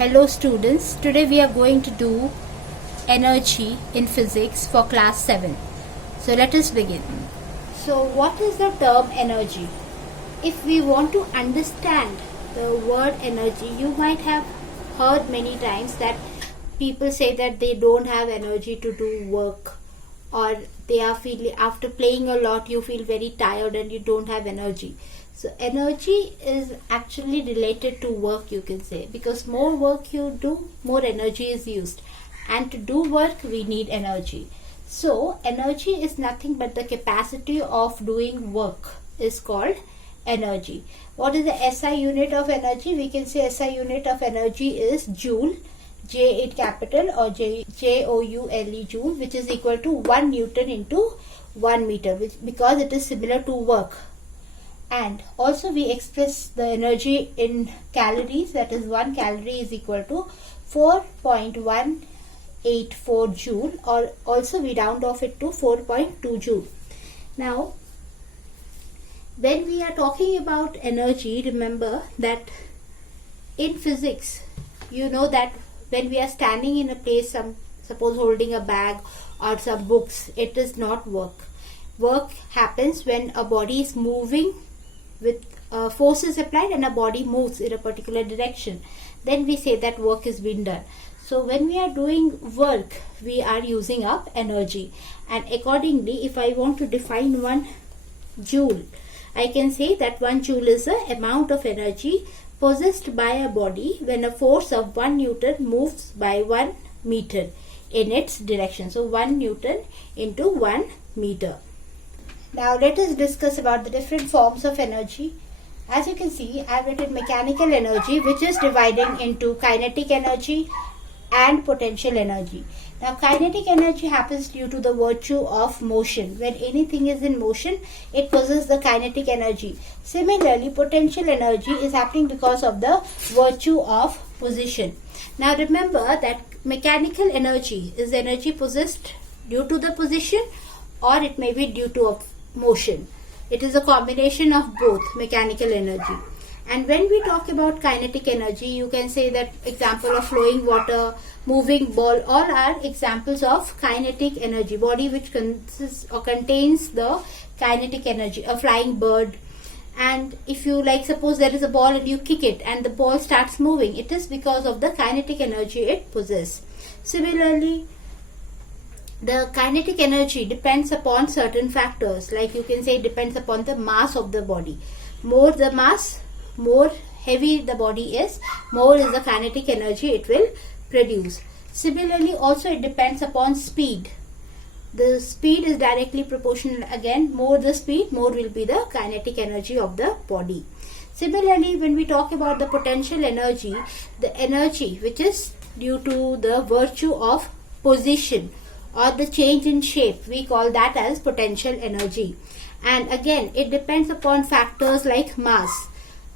Hello students, today we are going to do energy in physics for class 7. So let us begin. So what is the term energy? If we want to understand the word energy, you might have heard many times that people say that they don't have energy to do work, or they are feeling after playing a lot you feel very tired and you don't have energy. So energy is actually related to work, you can say, because more work you do, more energy is used, and to do work we need energy. So energy is nothing but the capacity of doing work is called energy. What is the SI unit of energy? We can say SI unit of energy is joule, J8 capital or Joule, joule, which is equal to 1 Newton into 1 meter, because it is similar to work. And also we express the energy in calories, that is 1 calorie is equal to 4.184 joule, or also we round off it to 4.2 joule. Now when we are talking about energy, remember that in physics you know that when we are standing in a place, suppose holding a bag or some books, it is not work. Work happens when a body is moving with forces applied and a body moves in a particular direction. Then we say that work is being done. So when we are doing work, we are using up energy. And accordingly, if I want to define 1 joule, I can say that 1 joule is the amount of energy possessed by a body when a force of 1 Newton moves by 1 meter in its direction. So 1 Newton into 1 meter. Now let us discuss about the different forms of energy. As you can see, I have written mechanical energy, which is dividing into kinetic energy and potential energy. Now kinetic energy happens due to the virtue of motion. When anything is in motion, it possesses the kinetic energy. Similarly, potential energy is happening because of the virtue of position. Now remember that mechanical energy is energy possessed due to the position, or it may be due to motion. It is a combination of both mechanical energy. And when we talk about kinetic energy, you can say that example of flowing water, moving ball, all are examples of kinetic energy. Body which consists or contains the kinetic energy, a flying bird. And if you suppose there is a ball and you kick it and the ball starts moving, it is because of the kinetic energy it possesses. Similarly, the kinetic energy depends upon certain factors, like you can say it depends upon the mass of the body. More the mass, more heavy the body is, more is the kinetic energy it will produce. Similarly, also it depends upon speed. The speed is directly proportional. Again, more the speed, more will be the kinetic energy of the body. Similarly, when we talk about the potential energy, the energy which is due to the virtue of position or the change in shape, we call that as potential energy. And again, it depends upon factors like mass.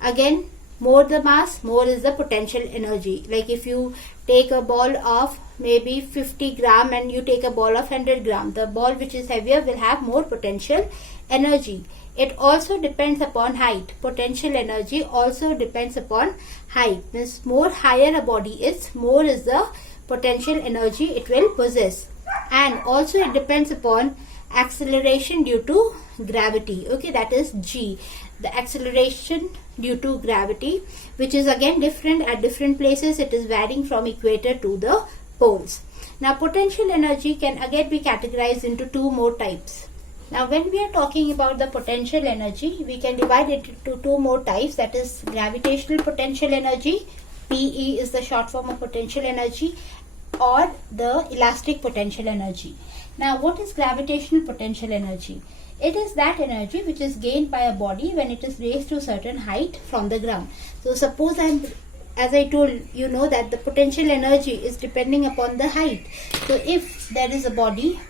Again, more the mass, more is the potential energy. Like if you take a ball of maybe 50 gram and you take a ball of 100 gram, the ball which is heavier will have more potential energy. It also depends upon height. Potential energy also depends upon height. Means more higher a body is, more is the potential energy it will possess. And also it depends upon acceleration due to gravity. Okay, that is G. The acceleration due to gravity, which is again different at different places. It is varying from equator to the poles. Now potential energy can again be categorized into 2 more types. Now when we are talking about the potential energy, we can divide it into 2 more types, that is gravitational potential energy, PE is the short form of potential energy, or the elastic potential energy. Now what is gravitational potential energy? It is that energy which is gained by a body when it is raised to a certain height from the ground. So suppose as I told you know that the potential energy is depending upon the height. So if there is a body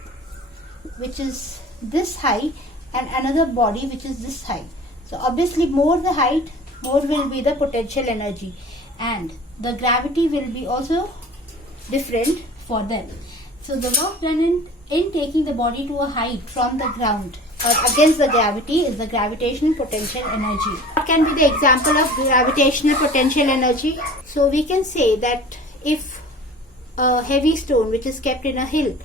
which is this high and another body which is this high, so obviously more the height, more will be the potential energy, and the gravity will be also different for them. So the work done in taking the body to a height from the ground or against the gravity is the gravitational potential energy. What can be the example of gravitational potential energy? So we can say that if a heavy stone which is kept in a hill,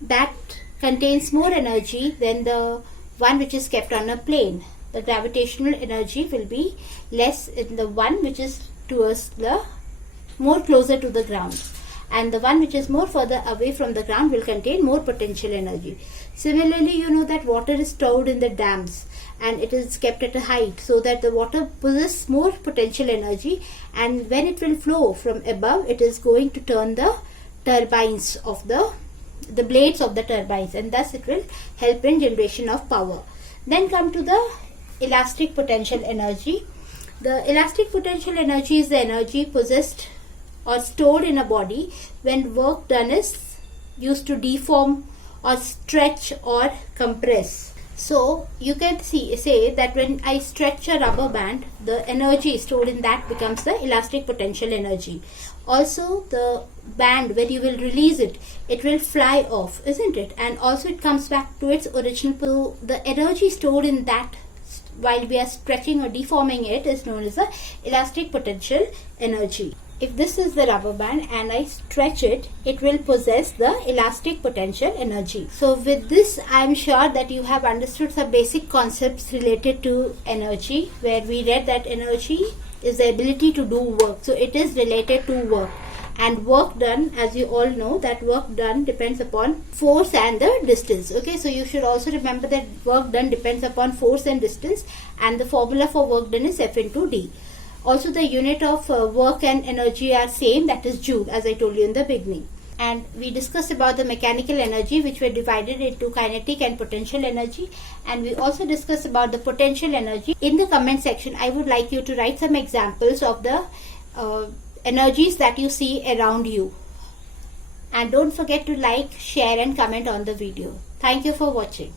that contains more energy than the one which is kept on a plane, the gravitational energy will be less in the one which is towards the more closer to the ground, and the one which is more further away from the ground will contain more potential energy. Similarly, you know that water is stored in the dams and it is kept at a height so that the water possesses more potential energy, and when it will flow from above, it is going to turn the turbines of the blades of the turbines, and thus it will help in generation of power. Then come to the elastic potential energy. The elastic potential energy is the energy possessed or stored in a body when work done is used to deform or stretch or compress. So you can say that when I stretch a rubber band, the energy stored in that becomes the elastic potential energy. Also, the band, when you will release it, it will fly off, isn't it? And also it comes back to its original. So the energy stored in that while we are stretching or deforming it is known as the elastic potential energy. If this is the rubber band and I stretch it, it will possess the elastic potential energy. So with this, I am sure that you have understood some basic concepts related to energy, where we read that energy is the ability to do work. So it is related to work. And work done, as you all know, that work done depends upon force and the distance. Okay, so you should also remember that work done depends upon force and distance, and the formula for work done is F into D. Also, the unit of work and energy are same, that is joule, as I told you in the beginning. And we discussed about the mechanical energy, which were divided into kinetic and potential energy. And we also discussed about the potential energy. In the comment section, I would like you to write some examples of the energies that you see around you. And don't forget to like, share and comment on the video. Thank you for watching.